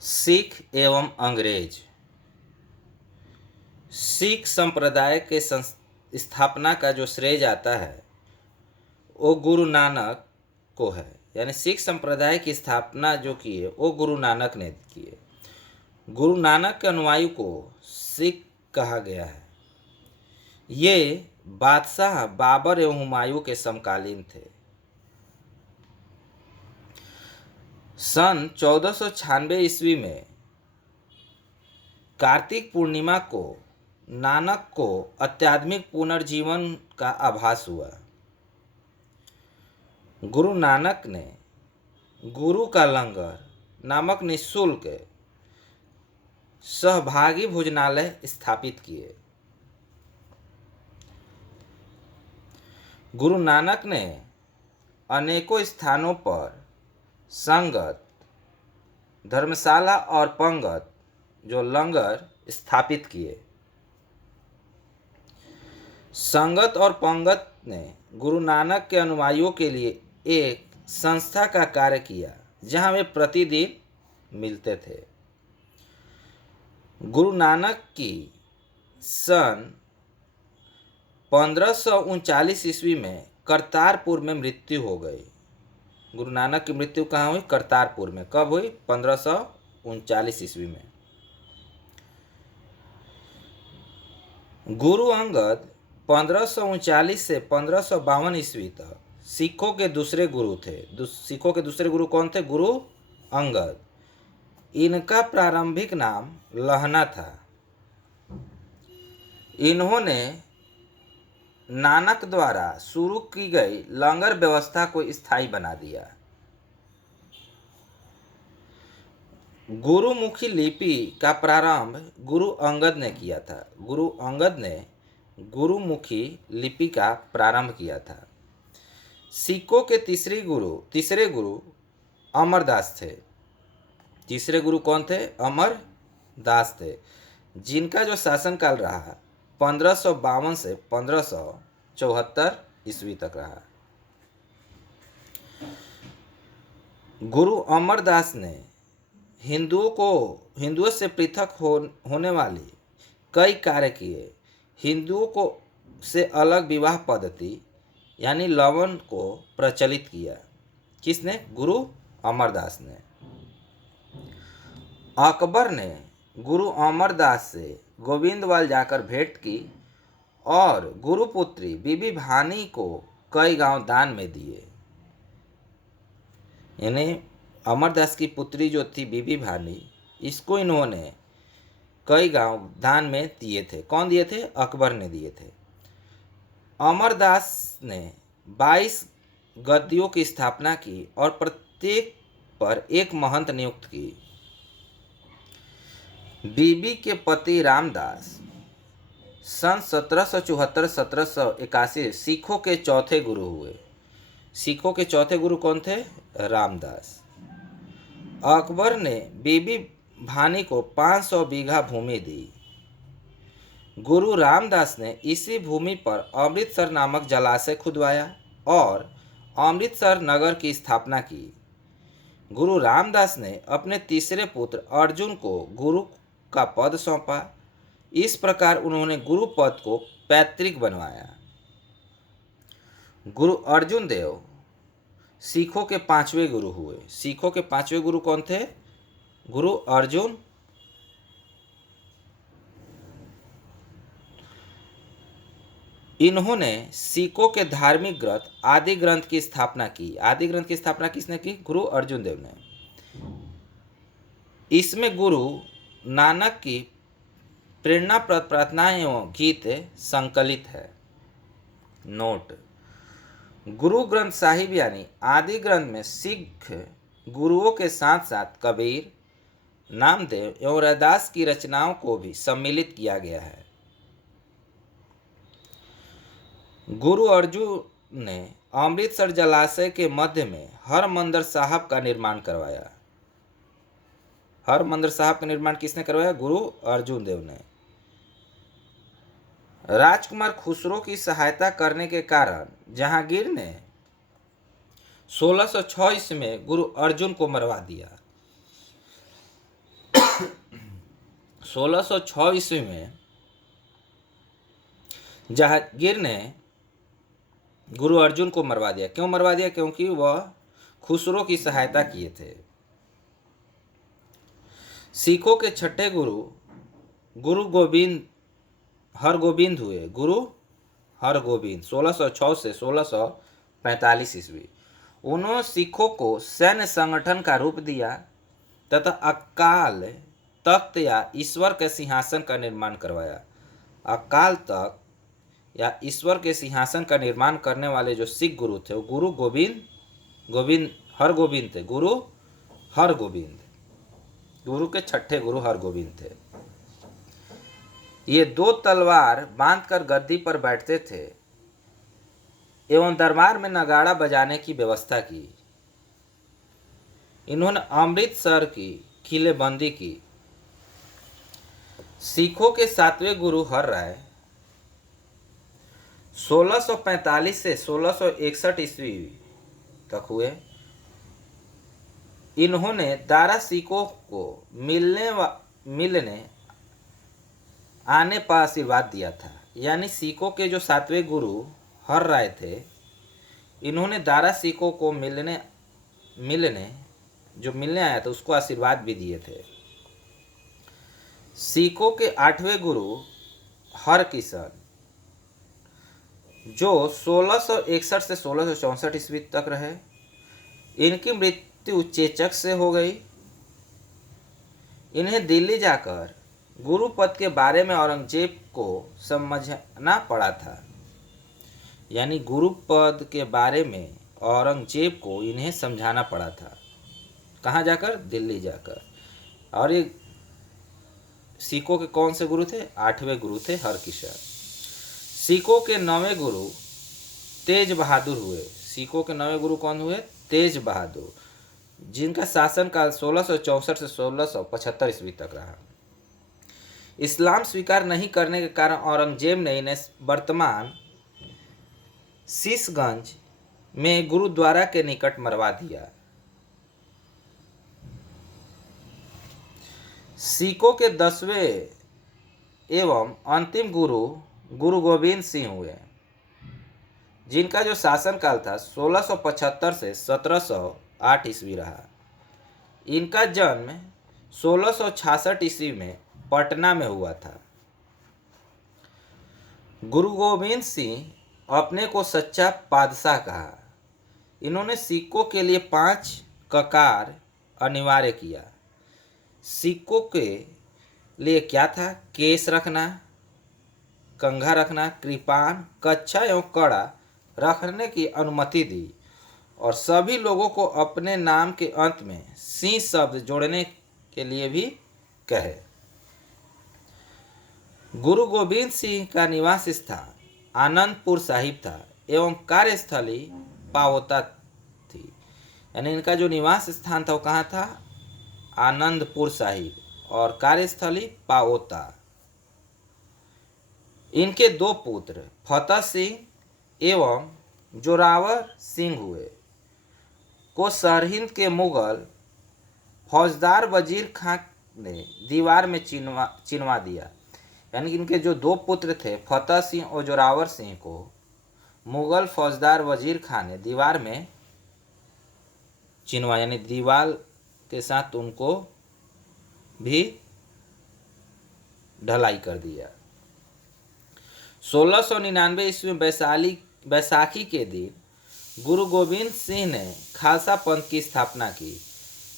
सिख एवं अंग्रेज। सिख संप्रदाय के स्थापना का जो श्रेय जाता है वो गुरु नानक को है। यानी सिख संप्रदाय की स्थापना जो की है वो गुरु नानक ने की है। गुरु नानक के अनुयायी को सिख कहा गया है। ये बादशाह बाबर एवं हुमायूं के समकालीन थे। सन 1496 ईस्वी में कार्तिक पूर्णिमा को नानक को आध्यात्मिक पुनर्जीवन का आभास हुआ। गुरु नानक ने गुरु का लंगर नामक निःशुल्क सहभागी भोजनालय स्थापित किए। गुरु नानक ने अनेकों स्थानों पर संगत, धर्मशाला और पंगत जो लंगर स्थापित किए। संगत और पंगत ने गुरु नानक के अनुयायियों के लिए एक संस्था का कार्य किया जहां वे प्रतिदिन मिलते थे। गुरु नानक की सन 1539 ईस्वी में करतारपुर में मृत्यु हो गई। गुरु नानक की मृत्यु कहाँ हुई? करतारपुर में। कब हुई? 1539 ईस्वी में। गुरु अंगद 1539 से 1552 ईस्वी तक सिखों के दूसरे गुरु थे। सिखों के दूसरे गुरु कौन थे? गुरु अंगद। इनका प्रारंभिक नाम लहना था। इन्होंने नानक द्वारा शुरू की गई लंगर व्यवस्था को स्थायी बना दिया। गुरुमुखी लिपि का प्रारंभ गुरु अंगद ने किया था। गुरु अंगद ने गुरुमुखी लिपि का प्रारंभ किया था। सिखों के तीसरे गुरु अमरदास थे। तीसरे गुरु कौन थे? अमरदास थे, जिनका जो शासनकाल रहा 1552 से 1574 ईस्वी तक रहा। गुरु अमरदास ने हिंदुओं से पृथक होने वाली कई कार्य किए। हिंदुओं को से अलग विवाह पद्धति यानी लवन को प्रचलित किया। किसने? गुरु अमरदास ने। अकबर ने गुरु अमरदास से गोविंदवाल जाकर भेंट की और गुरुपुत्री बीबी भानी को कई गांव दान में दिए। यानी अमरदास की पुत्री जो थी बीबी भानी, इसको इन्होंने कई गांव दान में दिए थे। कौन दिए थे? अकबर ने दिए थे। अमरदास ने 22 गद्दियों की स्थापना की और प्रत्येक पर एक महंत नियुक्त की। बीबी के पति रामदास सन 1774-1781 सिखों के चौथे गुरु हुए। सिखों के चौथे गुरु कौन थे? रामदास। अकबर ने बीबी भानी को 500 बीघा भूमि दी। गुरु रामदास ने इसी भूमि पर अमृतसर नामक जलाशय खुदवाया और अमृतसर नगर की स्थापना की। गुरु रामदास ने अपने तीसरे पुत्र अर्जुन को गुरु का पद सौंपा। इस प्रकार उन्होंने गुरु पद को पैतृक बनवाया। गुरु अर्जुन देव सिखों के 5वें गुरु हुए। सिखों के 5वें गुरु कौन थे? गुरु अर्जुन। इन्होंने सिखों के धार्मिक ग्रंथ आदि ग्रंथ की स्थापना की। आदि ग्रंथ की स्थापना किसने की? गुरु अर्जुन देव ने। इसमें गुरु नानक की प्रेरणाप्रद प्रार्थनाएं एवं गीत संकलित है। नोट: गुरु ग्रंथ साहिब यानी आदि ग्रंथ में सिख गुरुओं के साथ साथ कबीर, नामदेव एवं रैदास की रचनाओं को भी सम्मिलित किया गया है। गुरु अर्जुन ने अमृतसर जलाशय के मध्य में हरमंदिर साहब का निर्माण करवाया। हरमंदिर साहब का निर्माण किसने करवाया? गुरु अर्जुन देव ने। राजकुमार खुसरो की सहायता करने के कारण जहांगीर ने 1606 ईस्वी में गुरु अर्जुन को मरवा दिया। 1606 ईस्वी में जहांगीर ने गुरु अर्जुन को मरवा दिया। क्यों मरवा दिया? क्योंकि वह खुसरो की सहायता किए थे। सिखों के छठे गुरु गुरु गोविंद हरगोविंद हुए। गुरु हरगोविंद 1606 से 1645 ईस्वी। उन्होंने सिखों को सैन्य संगठन का रूप दिया तथा अकाल तख्त या ईश्वर के सिंहासन का निर्माण करवाया। अकाल तख्त या ईश्वर के सिंहासन का निर्माण करने वाले जो सिख गुरु थे वो गुरु हरगोविंद थे। गुरु हरगोविंद, गुरु के छठे गुरु हरगोविंद थे। ये 2 तलवार बांधकर गद्दी पर बैठते थे एवं दरबार में नगाड़ा बजाने की व्यवस्था की। इन्होंने अमृतसर की किलेबंदी की। सिखों के 7वें गुरु हर राय 1645 से 1661 ईस्वी तक हुए। इन्होंने दारा सिखों को मिलने आने पर आशीर्वाद दिया था। यानी सिखों के जो 7वें गुरु हर राय थे, इन्होंने दारा सिखों को मिलने आया था उसको आशीर्वाद भी दिए थे। सिखों के 8वें गुरु हरकिशन जो 1661 से 1664 ईस्वी तक रहे। इनकी मृत्यु चेचक से हो गई। इन्हें दिल्ली जाकर गुरु पद के बारे में औरंगजेब को समझना पड़ा था। यानी गुरु पद के बारे में औरंगजेब को इन्हें समझाना पड़ा था। कहाँ जाकर? दिल्ली जाकर। और ये सिखों के कौन से गुरु थे? 8वें गुरु थे हरकिशन। सिखों के 9वें गुरु तेज बहादुर हुए। सिखों के 9वें गुरु कौन हुए? तेज बहादुर, जिनका शासनकाल 1664 से 1675 ईस्वी तक रहा। इस्लाम स्वीकार नहीं करने के कारण औरंगजेब ने इन्हें वर्तमान शीशगंज में गुरुद्वारा के निकट मरवा दिया। सिखों के 10वें एवं अंतिम गुरु गुरु गोविंद सिंह हुए, जिनका जो शासनकाल था 1675 से 1708 ईस्वी रहा। इनका जन्म 1666 ईस्वी में पटना में हुआ था। गुरु गोविंद सिंह अपने को सच्चा बादशाह कहा। इन्होंने सिखों के लिए 5 ककार अनिवार्य किया। सिखों के लिए क्या था? केस रखना, कंघा रखना, कृपान, कच्छा एवं कड़ा रखने की अनुमति दी और सभी लोगों को अपने नाम के अंत में सिंह शब्द जोड़ने के लिए भी कहे। गुरु गोविंद सिंह का निवास स्थान आनंदपुर साहिब था एवं कार्यस्थली पावोता थी। यानी इनका जो निवास स्थान था वो कहाँ था? आनंदपुर साहिब और कार्यस्थली पावोता। इनके 2 पुत्र फतेह सिंह एवं जोरावर सिंह हुए को सरहिंद के मुगल फौजदार वजीर खां ने दीवार में चिनवा दिया। यानी इनके जो 2 पुत्र थे फतेह सिंह और जोरावर सिंह को मुगल फौजदार वजीर खां ने दीवार में चिनवा, यानी दीवार के साथ उनको भी ढलाई कर दिया। 1699 ईस्वी में बैसाखी के दिन गुरु गोविंद सिंह ने खालसा पंथ की स्थापना की।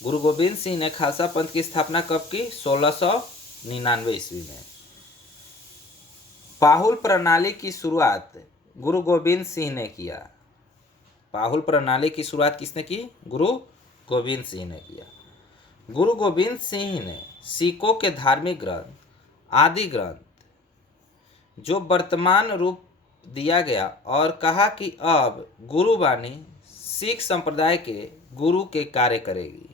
गुरु गोविंद सिंह ने खालसा पंथ की स्थापना कब की? 1699 ईस्वी में। पाहुल प्रणाली की शुरुआत गुरु गोविंद सिंह ने किया। पाहुल प्रणाली की शुरुआत किसने की? गुरु गोविंद सिंह ने किया। गुरु गोविंद सिंह ने सिखों के धार्मिक ग्रंथ आदि ग्रंथ जो वर्तमान रूप दिया गया और कहा कि अब गुरुवाणी सिख संप्रदाय के गुरु के कार्य करेगी।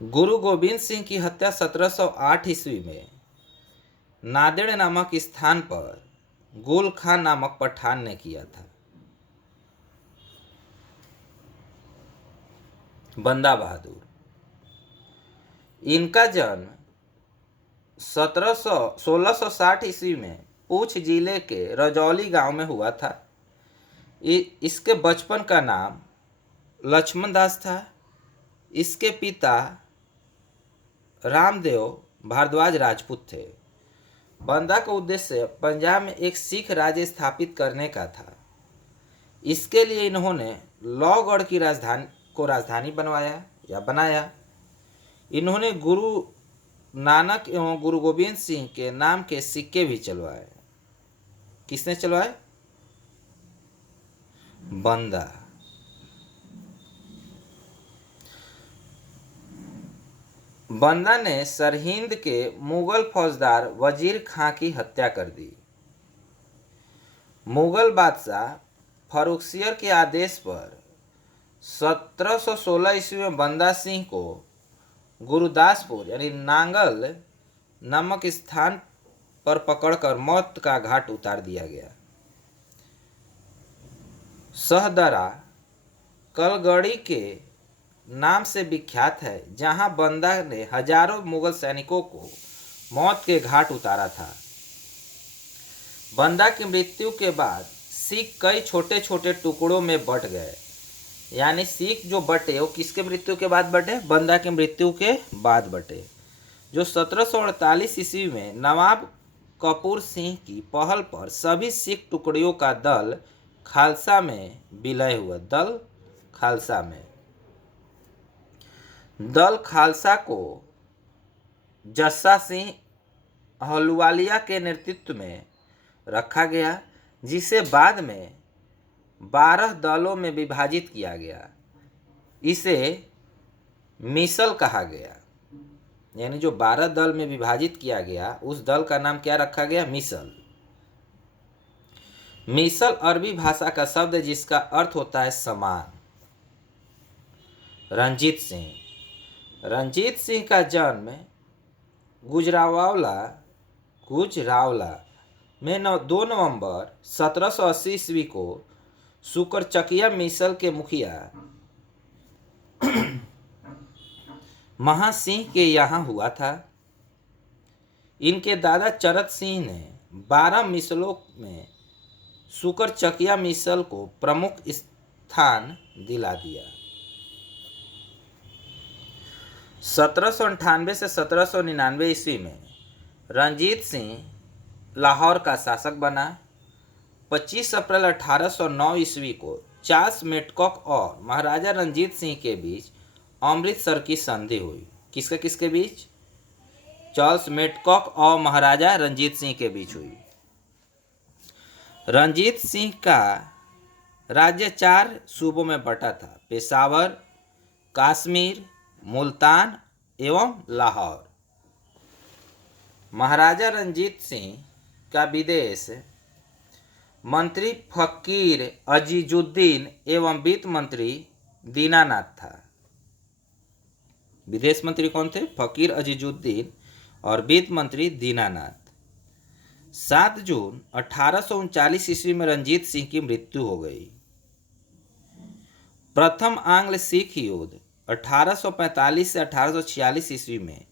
गुरु गोविंद सिंह की हत्या 1708 ईस्वी में नांदेड़ नामक स्थान पर गुल खान नामक पठान ने किया था। बंदा बहादुर इनका जन्म 1660 ईस्वी में पूंछ जिले के रजौली गांव में हुआ था। इसके बचपन का नाम लक्ष्मण दास था। इसके पिता रामदेव भारद्वाज राजपूत थे। बंदा का उद्देश्य पंजाब में एक सिख राज्य स्थापित करने का था। इसके लिए इन्होंने लौगढ़ की राजधानी बनाया। इन्होंने गुरु नानक एवं गुरु गोविंद सिंह के नाम के सिक्के भी चलवाए। किसने चलवाए? बंदा। बंदा ने सरहिंद के मुगल फौजदार वजीर खां की हत्या कर दी। मुगल बादशाह फर्रुखसियर के आदेश पर 1716 ईस्वी में बंदा सिंह को गुरुदासपुर यानी नांगल नामक स्थान पर पकड़कर मौत का घाट उतार दिया गया। सहदरा कलगड़ी के नाम से विख्यात है, जहां बंदा ने हजारों मुगल सैनिकों को मौत के घाट उतारा था। बंदा की मृत्यु के बाद सिख कई छोटे छोटे टुकड़ों में बट गए। यानी सिख जो बटे वो किसके मृत्यु के बाद बटे? बंदा की मृत्यु के बाद बटे। जो 1748 ईस्वी में नवाब कपूर सिंह की पहल पर सभी सिख टुकड़ियों का दल खालसा में विलय हुआ। दल खालसा को जस्सा सिंह अहलुवालिया के नेतृत्व में रखा गया, जिसे बाद में 12 दलों में विभाजित किया गया। इसे मिसल कहा गया। यानी जो 12 दल में विभाजित किया गया उस दल का नाम क्या रखा गया? मिसल। मिसल अरबी भाषा का शब्द है जिसका अर्थ होता है समान। रंजीत सिंह का जन्म गुजरावाला में 2 नवंबर 1780 ईस्वी को सुकरचकिया मिसल के मुखिया महासिंह के यहाँ हुआ था। इनके दादा चरत सिंह ने 12 मिसलों में सुकरचकिया मिसल को प्रमुख स्थान दिला दिया। 1798 से 1799 ईस्वी में रंजीत सिंह लाहौर का शासक बना। 25 अप्रैल 1809 ईस्वी को चार्ल्स मेडकॉक और महाराजा रंजीत सिंह के बीच अमृतसर की संधि हुई। किसके बीच? चार्ल्स मेडकॉक और महाराजा रंजीत सिंह के बीच हुई। रंजीत सिंह का राज्य 4 सूबों में बटा था: पेशावर, कश्मीर, मुल्तान एवं लाहौर। महाराजा रंजीत सिंह का विदेश मंत्री फकीर अजीजुद्दीन एवं वित्त मंत्री दीनानाथ था। विदेश मंत्री कौन थे? फकीर अजीजुद्दीन और वित्त मंत्री दीनानाथ। 7 जून 1839 ईस्वी में रंजीत सिंह की मृत्यु हो गई। प्रथम आंग्ल सिख युद्ध 1845 से 1846 ईस्वी में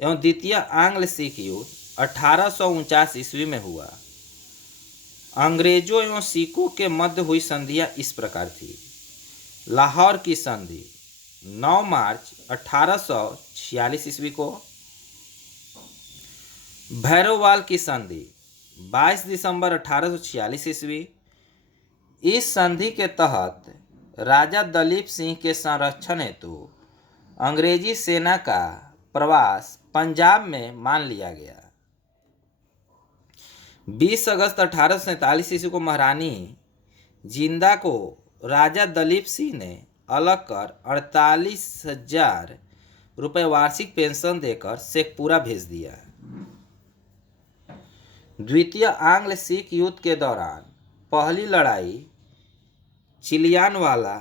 एवं द्वितीय आंग्ल सिख युद्ध 1849 ईस्वी में हुआ। अंग्रेजों एवं सिखों के मध्य हुई संधियां इस प्रकार थी: लाहौर की संधि 9 मार्च 1846 ईस्वी को, भैरववाल की संधि 22 दिसंबर 1846 ईस्वी। इस संधि के तहत राजा दलीप सिंह के संरक्षण हेतु अंग्रेजी सेना का प्रवास पंजाब में मान लिया गया। 20 अगस्त 1847 ईस्वी को महारानी जिंदा को राजा दलीप सिंह ने अलग कर 48,000 रुपये वार्षिक पेंशन देकर शेखपुरा भेज दिया। द्वितीय आंग्ल सिख युद्ध के दौरान पहली लड़ाई चिलियानवाला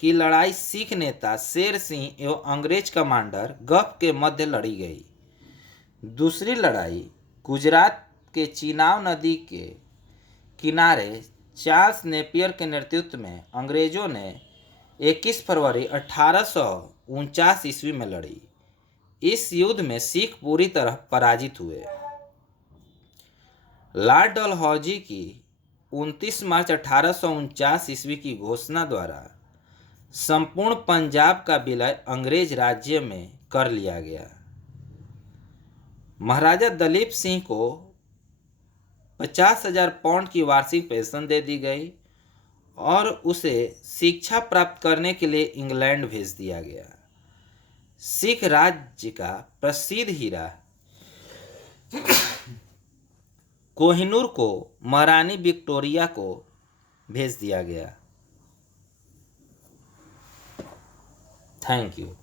की लड़ाई सिख नेता शेर सिंह एवं अंग्रेज कमांडर गफ के मध्य लड़ी गई। दूसरी लड़ाई गुजरात के चिनाब नदी के किनारे चार्ल्स नेपियर के नेतृत्व में अंग्रेजों ने 21 फरवरी 1849 ईस्वी में लड़ी। इस युद्ध में सिख पूरी तरह पराजित हुए। लॉर्ड डलहौजी की 29 मार्च 1849 ईस्वी की घोषणा द्वारा संपूर्ण पंजाब का विलय अंग्रेज राज्य में कर लिया गया। महाराजा दलीप सिंह को 50,000 पाउंड की वार्षिक पेंशन दे दी गई और उसे शिक्षा प्राप्त करने के लिए इंग्लैंड भेज दिया गया। सिख राज्य का प्रसिद्ध हीरा कोहिनूर को महारानी विक्टोरिया को भेज दिया गया। Thank you.